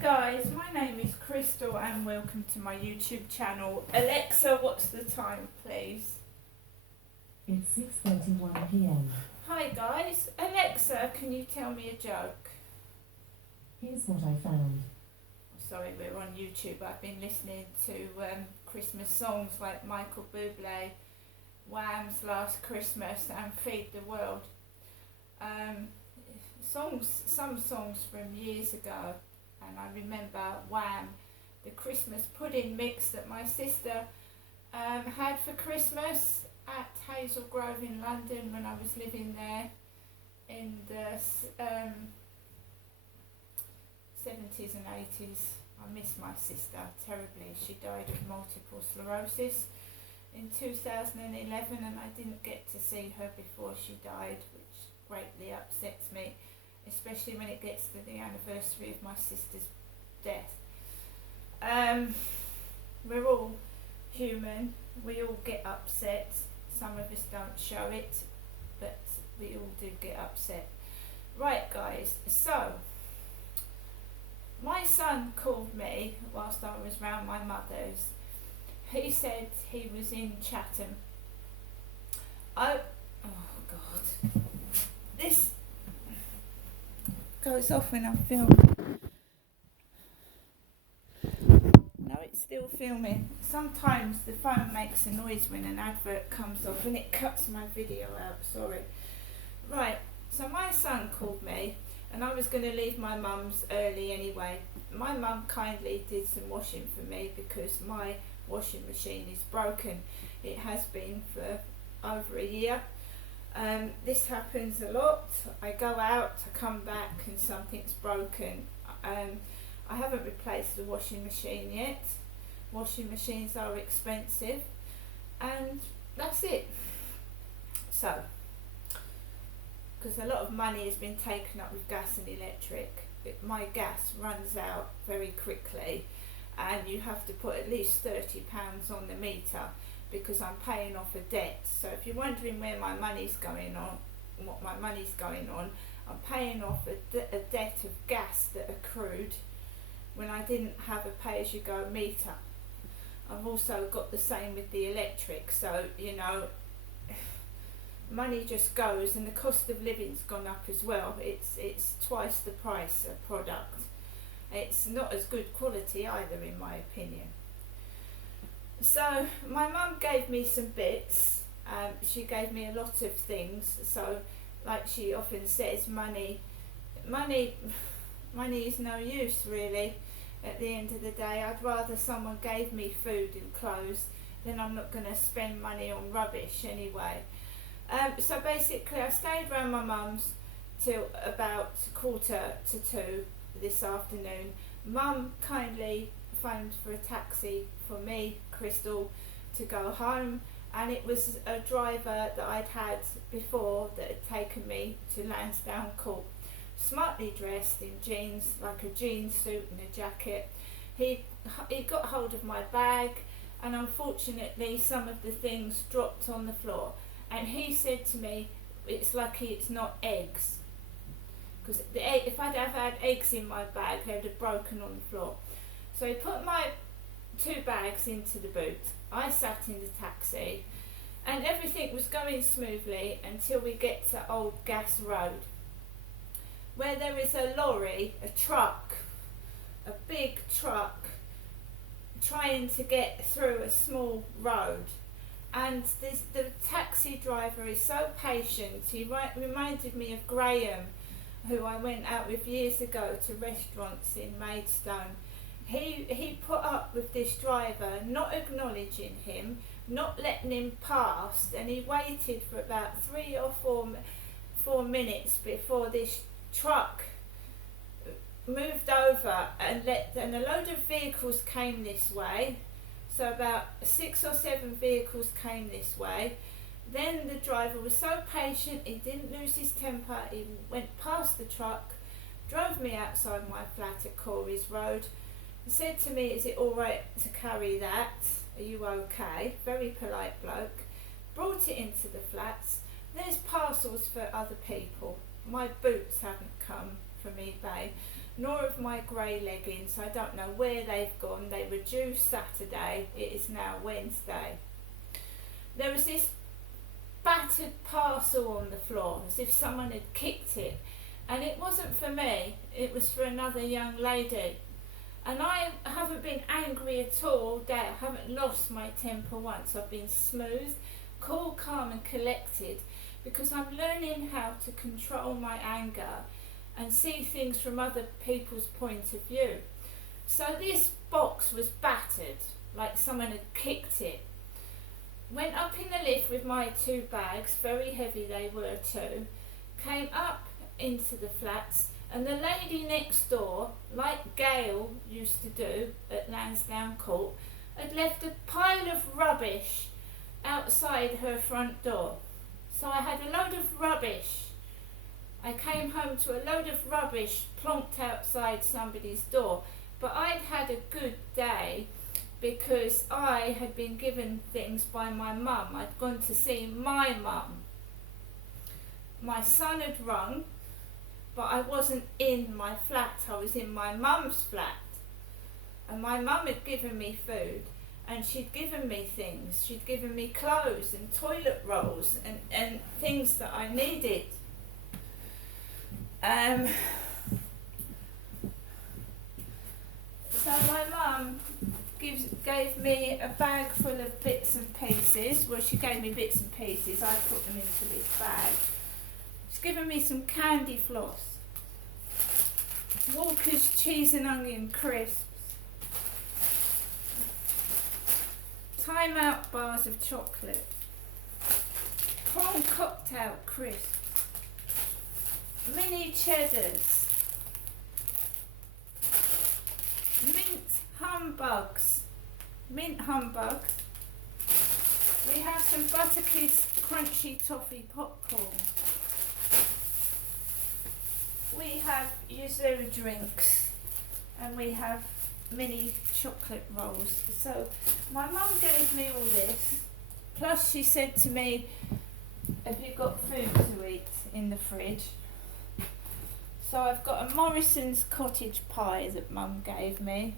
Guys, my name is Crystal and welcome to my YouTube channel. Alexa, what's the time, please? It's 6:31 p.m. Hi guys, Alexa, can you tell me a joke? Here's what I found. Sorry, we're on YouTube. I've been listening to Christmas songs like Michael Bublé, Wham's Last Christmas and Feed the World. Some songs from years ago, and I remember Wham, the Christmas pudding mix that my sister had for Christmas at Hazel Grove in London when I was living there in the 70s and 80s. I miss my sister terribly. She died of multiple sclerosis in 2011 and I didn't get to see her before she died, which greatly upsets me, especially when it gets to the anniversary of my sister's death. We're all human, we all get upset. Some of us don't show it, but we all do get upset. Right guys, so my son called me whilst I was round my mother's. He said he was in Chatham. Oh God, this goes off when I'm filming. No, it's still filming. Sometimes the phone makes a noise when an advert comes off and it cuts my video out, sorry. Right, so my son called me and I was going to leave my mum's early anyway. My mum kindly did some washing for me because my washing machine is broken. It has been for over a year. This happens a lot. I go out, I come back and something's broken. I haven't replaced the washing machine yet. Washing machines are expensive and that's it. So, because a lot of money has been taken up with gas and electric, my gas runs out very quickly and you have to put at least £30 on the meter because I'm paying off a debt. So if you're wondering where my money's going on, what my money's going on, I'm paying off a debt of gas that accrued when I didn't have a pay-as-you-go meter. I've also got the same with the electric, so you know, money just goes and the cost of living's gone up as well. It's twice the price of product. It's not as good quality either in my opinion. So my mum gave me some bits. She gave me a lot of things. So like she often says, money is no use really. At the end of the day, I'd rather someone gave me food and clothes than I'm not going to spend money on rubbish anyway. So basically I stayed around my mum's till about 1:45 this afternoon. Mum kindly phoned for a taxi for me, Crystal, to go home, and it was a driver that I'd had before that had taken me to Lansdowne Court. Smartly dressed in jeans, like a jean suit and a jacket. He got hold of my bag and unfortunately some of the things dropped on the floor, and he said to me, it's lucky it's not eggs, because if I'd have had eggs in my bag they'd have broken on the floor. So he put my 2 bags into the boot. I sat in the taxi and everything was going smoothly until we get to Old Gas Road, where there is a lorry, a truck, a big truck, trying to get through a small road. And the taxi driver is so patient. He reminded me of Graham, who I went out with years ago to restaurants in Maidstone. He put up with this driver, not acknowledging him, not letting him pass, and he waited for about 3 or 4 minutes before this truck moved over and a load of vehicles came this way. So about 6 or 7 vehicles came this way. Then the driver was so patient, he didn't lose his temper, he went past the truck, drove me outside my flat at Corey's Road. He said to me, is it alright to carry that? Are you okay? Very polite bloke. Brought it into the flats. There's parcels for other people. My boots haven't come from eBay. nor of my grey leggings. I don't know where they've gone. They were due Saturday. It is now Wednesday. There was this battered parcel on the floor, as if someone had kicked it. And it wasn't for me, it was for another young lady. And I haven't been angry at all day. I haven't lost my temper once. I've been smooth, cool, calm and collected, because I'm learning how to control my anger and see things from other people's point of view. So this box was battered, like someone had kicked it. Went up in the lift with my 2 bags, very heavy they were too, came up into the flats, and the lady next door, like Gail used to do at Lansdowne Court, had left a pile of rubbish outside her front door. So I had a load of rubbish. I came home to a load of rubbish plonked outside somebody's door. But I'd had a good day because I had been given things by my mum. I'd gone to see my mum. My son had rung, but I wasn't in my flat. I was in my mum's flat. And my mum had given me food, and she'd given me things. She'd given me clothes and toilet rolls and things that I needed. So my mum gave me a bag full of bits and pieces. Well, she gave me bits and pieces. I put them into this bag. She's given me some candy floss, Walker's cheese and onion crisps, Time Out bars of chocolate, prawn cocktail crisps, mini cheddars, mint humbugs. We have some Butterkiss crunchy toffee popcorn. We have yuzu drinks, and we have mini chocolate rolls. So my mum gave me all this, plus she said to me, have you got food to eat in the fridge? So I've got a Morrison's cottage pie that mum gave me,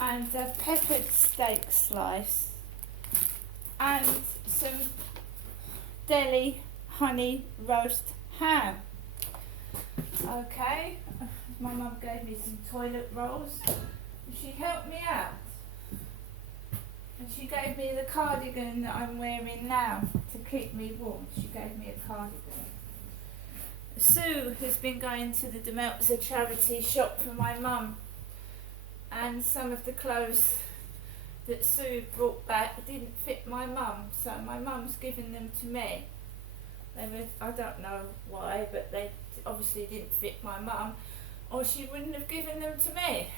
and a peppered steak slice, and some deli honey roast ham. Okay, my mum gave me some toilet rolls, and she helped me out. And she gave me the cardigan that I'm wearing now to keep me warm. She gave me a cardigan. Sue has been going to the Demeltzer charity shop for my mum, and some of the clothes that Sue brought back didn't fit my mum, so my mum's given them to me. They were, I don't know why, but they obviously didn't fit my mum, or she wouldn't have given them to me.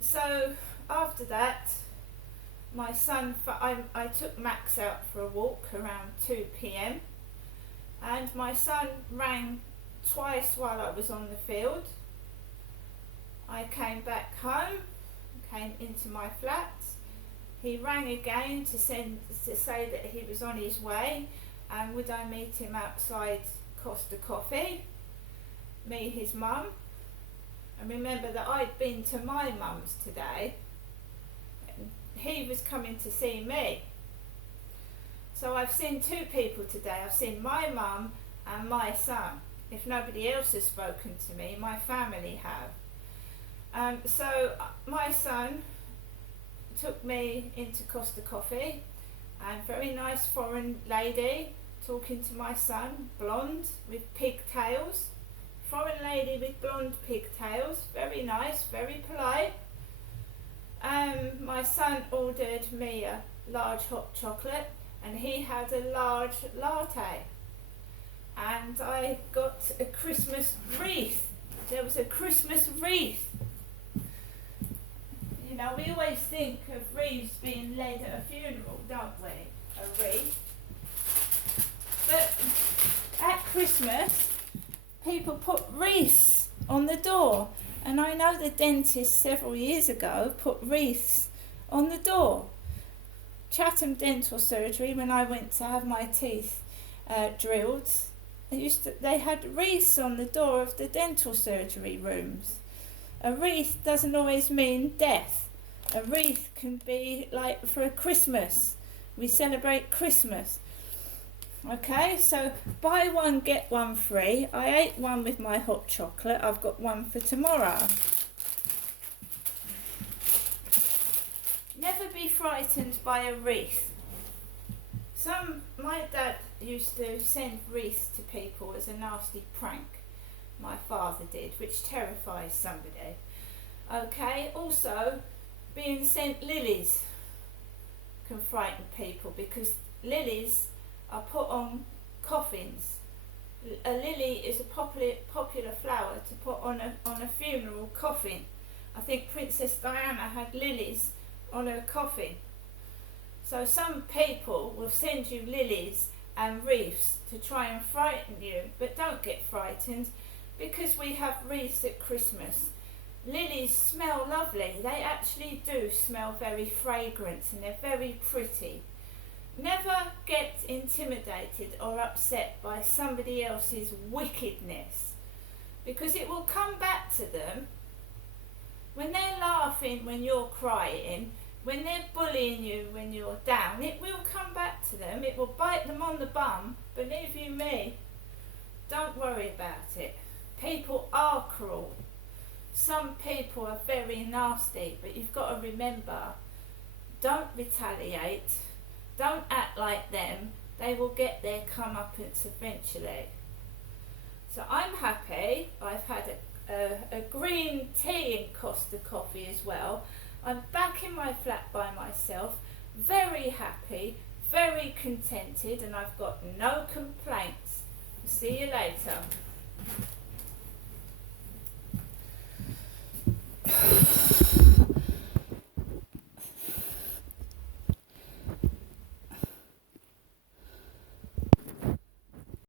So after that, my son, I took Max out for a walk around 2 p.m. and my son rang twice while I was on the field. I came back home, came into my flat. He rang again to say that he was on his way, and would I meet him outside Costa Coffee, me, his mum. And remember that I'd been to my mum's today, and he was coming to see me. So I've seen 2 people today. I've seen my mum and my son. If nobody else has spoken to me, my family have. So my son took me into Costa Coffee, and very nice foreign lady talking to my son, blonde with pigtails. Foreign lady with blonde pigtails, very nice, very polite. My son ordered me a large hot chocolate, and he had a large latte. And I got a Christmas wreath. There was a Christmas wreath. You know, we always think of wreaths being laid at a funeral, don't we? A wreath. But at Christmas, people put wreaths on the door. And I know the dentist several years ago put wreaths on the door. Chatham Dental Surgery, when I went to have my teeth drilled, they had wreaths on the door of the dental surgery rooms. A wreath doesn't always mean death. A wreath can be like for a Christmas. We celebrate Christmas. Okay, so buy one, get one free. I ate one with my hot chocolate. I've got one for tomorrow. Never be frightened by a wreath. My dad used to send wreaths to people as a nasty prank. My father did, which terrifies somebody. Okay, also being sent lilies can frighten people because lilies are put on coffins. A lily is a popular flower to put on a funeral coffin. I think Princess Diana had lilies on her coffin. So some people will send you lilies and wreaths to try and frighten you, but don't get frightened because we have wreaths at Christmas. Lilies smell lovely. They actually do smell very fragrant and they're very pretty. Never get intimidated or upset by somebody else's wickedness because it will come back to them. When they're laughing when you're crying, when they're bullying you when you're down, it will come back to them. It will bite them on the bum. Believe you me, don't worry about it. People are cruel. Some people are very nasty, but you've got to remember, don't retaliate. Don't act like them. They will get their comeuppance eventually. So I'm happy. I've had a green tea in Costa Coffee as well. I'm back in my flat by myself, very happy, very contented, and I've got no complaints. See you later.